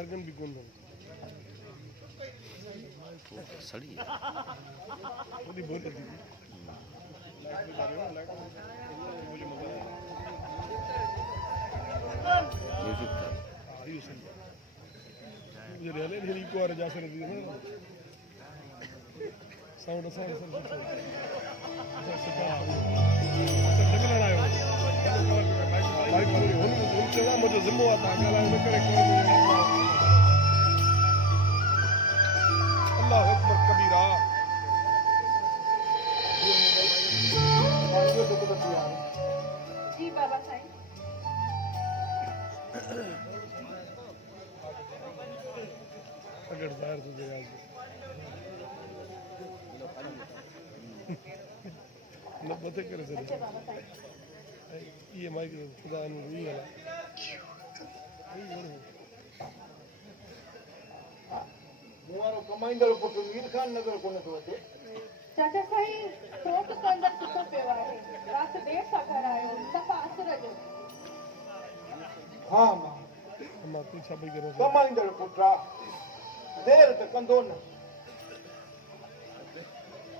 अर्गन भी कौन सड़ी थोड़ी बहुत है लाइट बजा रहे हो लाइट मुझे मजा म्यूजिक था ये सही मुझे रहने नहीं को और जा से रही है ना साउंड साउंड सब निकलना है लाइट वाले उनसे ना मुझे जिम्मा आता है अल्लाह ने करे अल्लाह अकबर कबीरा जी बाबा साईं अगर जाहिर तुझे आज न पता करे सर ये माइक खुदा ने हुई है मुआरो कमाइंदड़ पुट मीर खान नगर कोन थो अचे चाचा साईं थोक तो अंदर सुतो पियो आहे रात देर सां घर आयो सफ़ा असर जो हां मां अम्मा तू छा पई करे कमाइंदड़ पुटा देर त कंदो न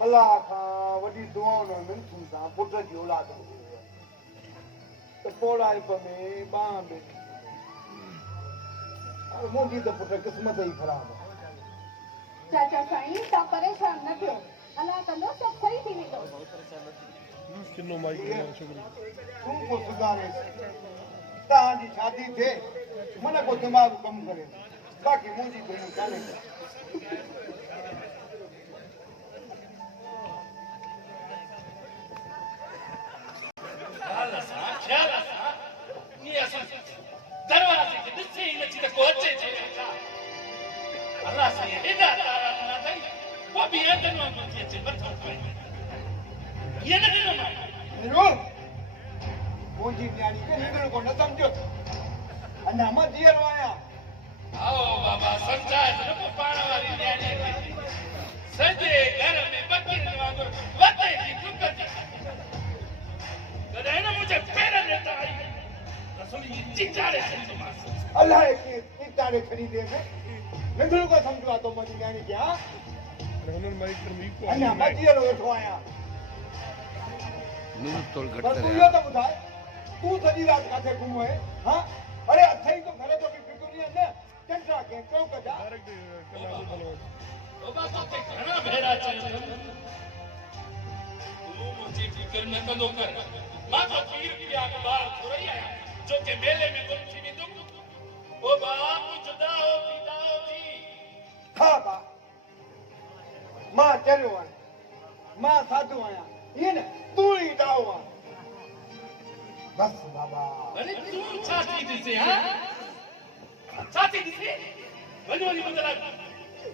अल्लाह खां वॾी दुआउनि ऐं मिनतुनि सां पुट जी औलाद त पोड़ाइप में बाह में मुंहिंजी त पुट क़िस्मत ई ख़राब आहे चाचा साईं तव्हां परेशान न थियो अल्लाह कंदो सभु सही थी वेंदो किन्नो माइक में शुक्रिया तूं को सुधारे तव्हांजी शादी थिए मन को दिमाग़ कमु करे बाक़ी मुंहिंजी भेण कान्हे दरवाजे के ॾिसे ई नथी त को अचे छो अल्लाह साईं हेॾा तारा ॾिना अथई को बि अंदरि वांगुरु थी अचे मथो पाए ईअं न ॾिनो मां मुंहिंजी न्याणी खे निंदड़ को न सम्झो अञा मां धीअर आहियां आओ बाबा सम्झाए त को पाण वारी न्याणी खे सॼे घर में बकीरनि वांगुरु वधे थी चुकंदी कॾहिं न मुंहिंजे पेरनि हेठां आई रसोई चिचारे छॾींदोमांसि अल्लाह खे चितारे खणी दे निंदड़ को सम्झो आहे तो मुंहिंजी न्याणी खे हा हुननि माइक में मीको अञा मां धीअर वेठो आहियां म्यूजिक थोड़ घट पर तूं करे इहो त ॿुधाए तूं सॼी राति किथे घुमो आहे हा अरे अथई तो घर जो बि फिक्र न चंडा के क्यों कजा डायरेक्ट कला को बोलो ओ बाबा के घणा भेरा चयो तूं मुंहिंजी फिकर न कंदो कर मां तो पीर पिया के ॿार थोरी आहियां जो के मेले में गुम थी वेंदो ओ बाप जुदा हो थी हा बा मां चरियो आहियां मां साधू आहियां ईअं न तूं ई डाहो आहे बस बाबा अरे तू छाती दिसे हां छाती दिसे वञो वञी बदला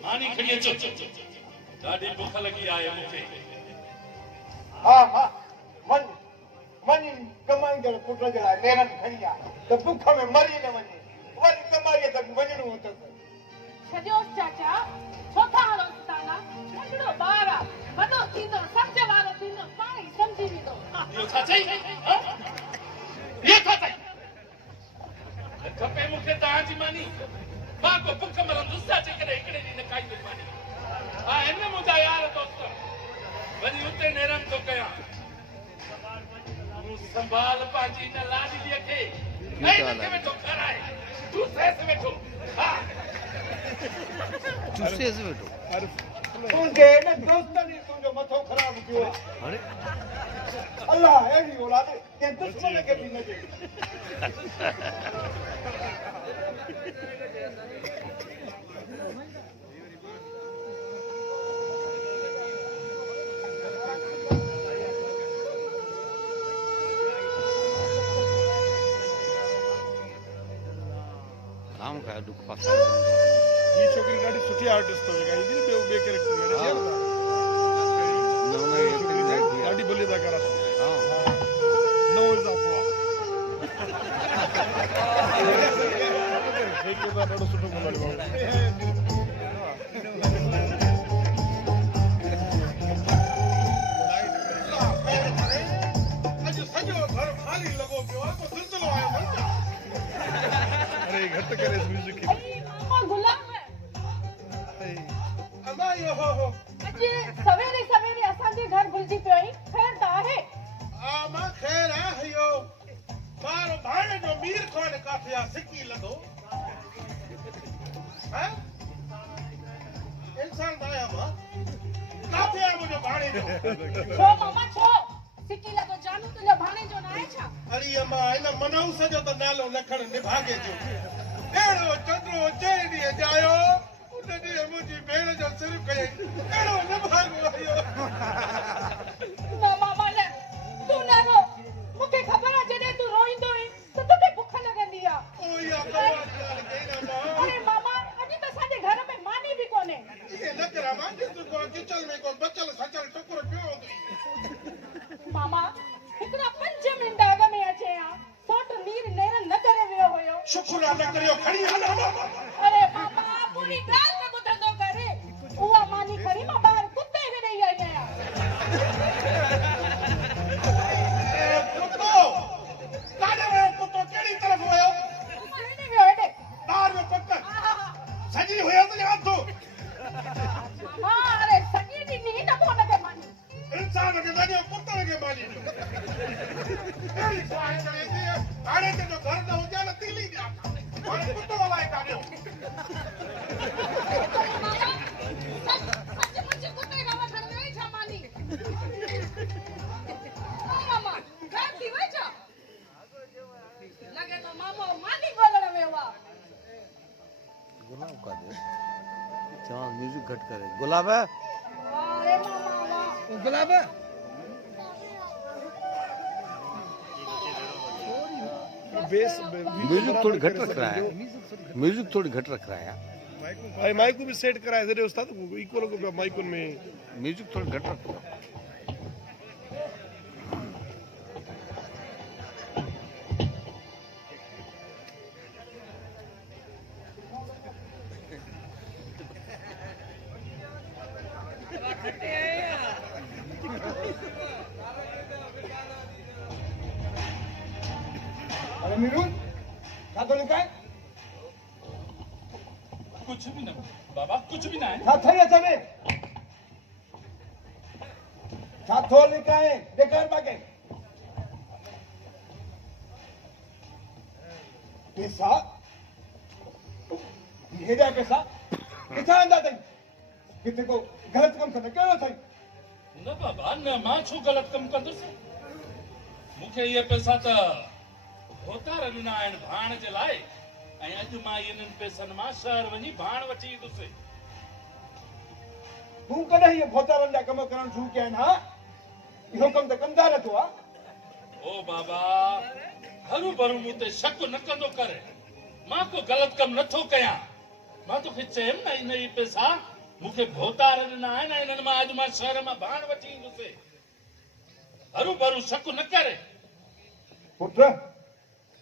मानी खड़ी अचो ॾाढी बुख लगी आहे मूंखे हा हा मन मन कमाईंदड़ पुट जे लाइ नेरनि खणी आहे त बुख में मरी न वञे वरी कमाईअ तक वञणो अथसि छॾियोसि चाचा छो था हलोसि ताना नंढड़ो ॿार आहे वॾो थींदो सम्झ वारो थींदो पाण ई सम्झी वेंदो इहो छा चई इहो छा चई खपे मूंखे तव्हांजी मानी मां को बुख मरंदुसि छा चई करे हिकिड़े ॾींहुं न खाईंदुसि मानी हा हिन मुंहिंजा यार दोस्त वरी उते नेरनि थो कयां तूं संभाल पंहिंजी हिन लाडलीअ खे ऐं हिनखे वेठो खाराए तूं सेस वेठो हा चूसे से बैठो अरे तुंहिंजे हिन दोस्तनि ई तुंहिंजो मथो ख़राब कयो आहे अरे अल्लाह अहिड़ी औलाद कंहिं दुश्मन खे बि न ॾे काम का दुख पास ये छोकरी ॾाढी सुठी आर्टिस्ट हो गई ॿियो ॿिए कैरेक्टर में हाँ। ॾाढी बोली था करा हां नो इज अफवा एक बार ॾाढो सुठो बोलण वारो अरे घट करे इस म्यूजिक की अरे मामा गुलाम है अमा यो हो अॼु सवेरे सवेरे असांजे घर भुलिजी पियो आई ख़ैर त आहे आमा खैर है यो मारो भाणे जो मीर खान काफिया सिकी लदो हैं इंसान दाया मा काफिया मुझे भाणे जो छो मामा छो सिकी लॻो जानू तुंहिंजो भाणे जो न आहे छा अरे अमा इन मनऊ सजो त नालो लखण निभागे जो एड़ो चंद्रो चेड़ी जायो उन ॾींहुं मुंहिंजी भेण जो सिर कयई एड़ो निभागो आयो न मामा न तूं न रो मूंखे ख़बर आहे जॾहिं तूं रोईंदो आहीं त तोखे बुख लॻंदी आहे ओ या कमाल केना मा अरे मामा अॼु त असांजे घर में मानी बि कोन्हे ये न करा मा जिस को किचन में को बचल सचल टुकड़ो पियो मामा हिकिड़ा 5 मिंट अॻ में अचे हा सोट नीर नेरन न करे वियो हुयो शुक्र न करियो खड़ी हल अरे मामा पूरी ॻाल्हि त ॿुधंदो करे उहा मानी खणी मां ॿाहिरि कुते खे ॾेई आई आहियां कुत्तो काॾे वियो कुत्तो कहिड़ी तरफ़ वियो मामा हेॾे वियो हेॾे ॿाहिरि में पक हा सॼी हुयो त यादि थो मामा अरे सॼी ॾिनी न पोइ हुनखे मानी इंसान खे वञो कुत्तनि खे मानी अहिड़ी ख़्वाहिश करे थी हाणे तुंहिंजो घर न हुजे न तीली ॾियां हाणे कुत्तो हलाए काढियो सचमुच कुते खां वठण में छा मानी मामा घर थी वई छा लॻे थो मामो मानी ॻोल्हण वियो आहे गुलाब का दे चवा म्यूजिक घट करे गुलाब है वाह रे मामा वाह गुलाब बेस म्यूजिक थोड़ी घट रख रहा है म्यूजिक थोड़ी घट रख रहा है यार भाई माइक को भी सेट कराए दे उस्ताद इक्वल को माइक में म्यूजिक थोड़ी घट रखो अरे मीरून छा थो लिखाए कुछ भी ना बाबा कुछ भी ना है छा थई अचने छा थो लिखाए ॾेखार पाके पैसा हेॾा पैसा किथां आंदा अथई किथे को ग़लति कमु कंदे कहिड़ो अथई न बाबा न मां छो ग़लति कमु कंदुसि मूंखे इहे पैसा त होता रखना आहिनि भाण जे लाइ ऐं अॼु मां इन्हनि पैसनि मां शहर वञी भाण वठी ईंदुसि तूं कॾहिं इहे भोतारनि जा कम करणु शुरू कया आहिनि हा इहो कमु त कंदा नथो आहे ओ बाबा हरू भरू मूं ते शक न कंदो करे मां को ग़लति कमु नथो कयां मां तोखे चयमि न इन ई पैसा मूंखे भोतार ॾिना आहिनि ऐं इन्हनि मां अॼु मां शहर मां भाण वठी ईंदुसि हरू भरू शक न करे पुट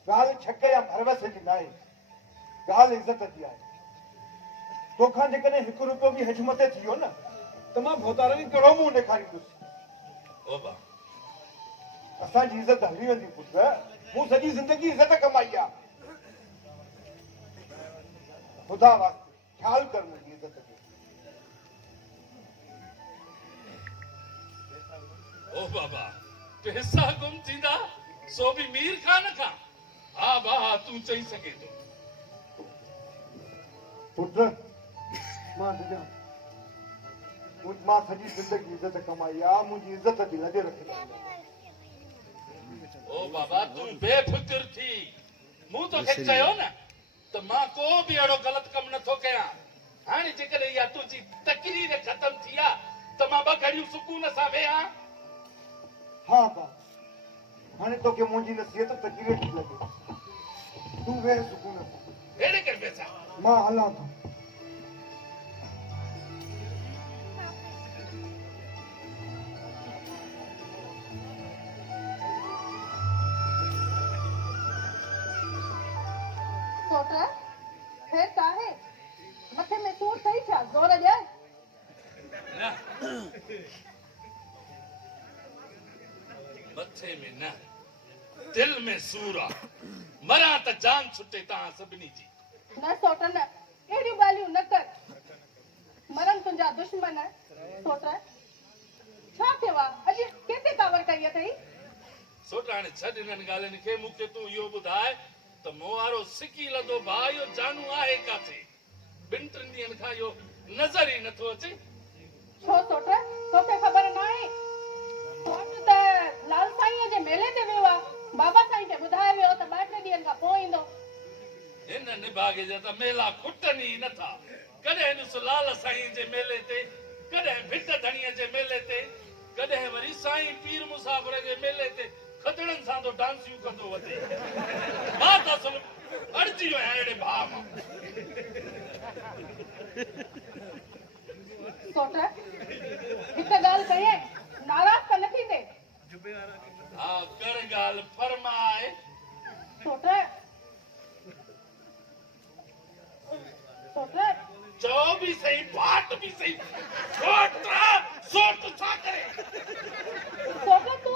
ॻाल्हि छक या भरवस जी न आहे ॻाल्हि इज़त जी आहे तोखां जेकॾहिं 1 रुपयो बि हेठि मथे थी वियो न त मां भोतारनि खे कहिड़ो मुंहुं ॾेखारींदुसि ओ बा असांजी इज़त हली वेंदी पुट मूं सॼी ज़िंदगी इज़त कमाई आहे ख़ुदा वास्ते ख़्यालु कर मुंहिंजी इज़त जो ओ बाबा पैसा गुम थींदा सो बि मीर खान खां हा बा तूं चई सघे थो पुट मां ॾिजां मां सॼी ज़िंदगी इज़त कमाई आहे मुंहिंजी इज़त जी लॻे रखी ओ बाबा तूं बेफिक्र थी मूं तोखे चयो न त मां को बि अहिड़ो ग़लति कमु नथो कयां हाणे जेकॾहिं इहा तुंहिंजी तकरीर ख़तम थी आहे त मां 2 घड़ियूं सुकून सां वेहां हा बा हाणे तोखे मुंहिंजी नसीहत तकरीर थी लॻे तूं वेह सुकून सां हेॾे कर पैसा मां हलां थो सोट फिर त आहे मथे में सूर अथई छा ज़ोर ॾिए मथे में न दिल में सूर आहे मरां त जान छुटे तव्हां सभिनी जी न सोट न अहिड़ियूं ॻाल्हियूं न कर मरन तुंहिंजा दुश्मन सोट छा थियो आहे अॼु केतिरे कावर कई अथई सोट हाणे छॾ हिननि ॻाल्हियुनि खे मूंखे तूं इहो ॿुधाए त मूं वारो सिकी लधो भाउ इहो जानू आहे किथे 2-3 ॾींहंनि खां इहो नज़र ई नथो अचे छो सोट तोखे ख़बर न आहे सोट त लाल साईंअ जे मेले ते वियो आहे बाबा साईं खे ॿुधाए वियो त 2-3 ॾींहंनि खां पोइ ईंदो हिन निभागे जा त मेला खुटनि ई नथा कॾहिं ॾिस लाल साईं जे मेले ते कॾहिं भिट धणीअ जे मेले ते कॾहिं वरी साईं पीर मुसाफ़िर जे मेले ते खदड़नि सां तो डांसियूं कंदो वञे मां त असल अड़जी वियो आहियां अहिड़े भाउ मां सोट हिकु ॻाल्हि कये नाराज़ त न थींदे हा कर ॻाल्हि फरमाए सोट सोट चओ बि सही बात बि सही सोट छा करे सोट तूं